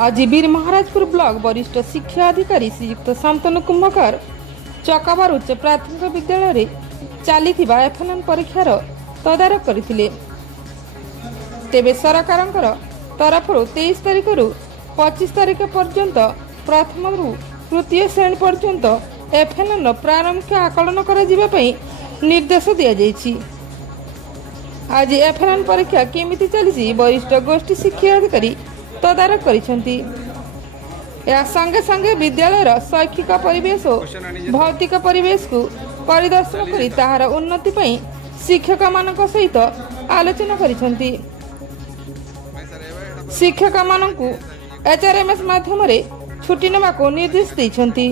आज वीर महाराजपुर ब्लॉक वरिष्ठ शिक्षा अधिकारी श्रीयुक्त शांतनु कुंभकार चकाबार उच्च प्राथमिक विद्यालय चली एफएनएन परीक्षार तदारख करथिले। तेबे सरकारंकर तरफ 23 तारिख रु 25 तारिख पर्यंत प्रथम रु तृतीय श्रेणी पर्यंत एफएनएन प्रारंभिक आकलन करा जिबा पई निर्देश दिया जायछि। आज एफएनएन परीक्षा केमिति चली वरिष्ठ गोष्ठी शिक्षा अधिकारी तदारख करिसेंती। या संगे संगे विद्यालयर शैक्षिक परिवेश और भौतिक परिवेश को परिदर्शन करी ताहार उन्नति पई शिक्षक मानक सहित आलोचना करिसेंती। शिक्षक मानकु एचआरएमएस माध्यम रे छुट्टी नेबाको निर्देश दैछंती।